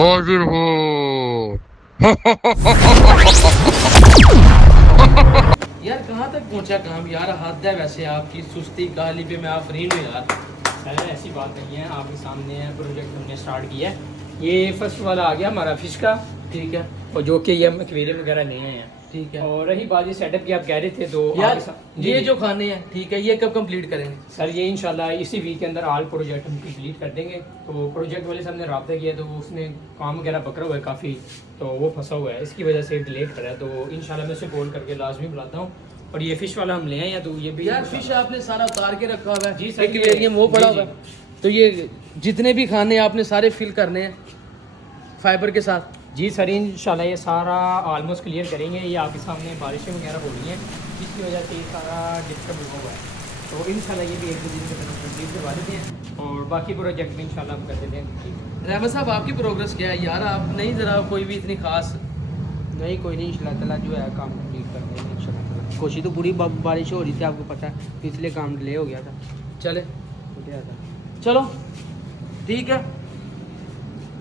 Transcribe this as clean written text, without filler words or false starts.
हाजिर हो। यार कहाँ तक पहुँचा काम यार, हद है वैसे आपकी सुस्ती काहली पे मैं आफरीन हूँ यार। सर ऐसी बात नहीं है, आपके सामने प्रोजेक्ट हमने स्टार्ट किया है। ये फर्स्ट वाला आ गया हमारा फिश का, ठीक है और जो कि ये हम एक्वेरियम वगैरह ले आए हैं। ठीक है। और रही बात ये सेटअप की, आप कह रहे थे तो यार आपके जी, ये जी। जो खाने हैं ठीक है, ये कब कंप्लीट करेंगे? सर ये इंशाल्लाह इसी वीक के अंदर ऑल प्रोजेक्ट हम कंप्लीट कर देंगे। तो प्रोजेक्ट वाले से हमने रब्ता किया तो उसने काम वगैरह पकड़ा हुआ है काफ़ी, तो वो फंसा हुआ है, इसकी वजह से डिले कर रहा है। तो इंशाल्लाह मैं उसे कॉल करके लाजमी बुलाता हूँ। और ये फिश वाला हम ले आए हैं, तो ये भी यार फिश आपने सारा उतार के रखा हुआ है जी सर, एक्वेरियम वो जी, पड़ा जी। हुआ है, तो ये जितने भी खाने हैं आपने सारे फिल करने हैं फाइबर के साथ। जी सर, इंशाल्लाह ये सारा ऑलमोस्ट क्लियर करेंगे। ये आपके सामने बारिशें वगैरह हो रही हैं, जिसकी वजह से ये सारा डिस्टर्ब हुआ है। तो इंशाल्लाह ये भी एक दो दिन के तरफ कंप्लीट करवा देते हैं, और बाकी प्रोजेक्ट भी इंशाल्लाह हम कर देते हैं। रहमत साहब आपकी प्रोग्रेस क्या है यार? आप नहीं ज़रा कोई भी इतनी खास? नहीं कोई नहीं, इंशाल्लाह ताला जो है काम कंप्लीट कर देंगे इंशाल्लाह ताला। कोशिश तो पूरी बारिश हो रही थी, आपको पता है, तो इसलिए काम डिले हो गया था। चले हो गया था। चलो ठीक है।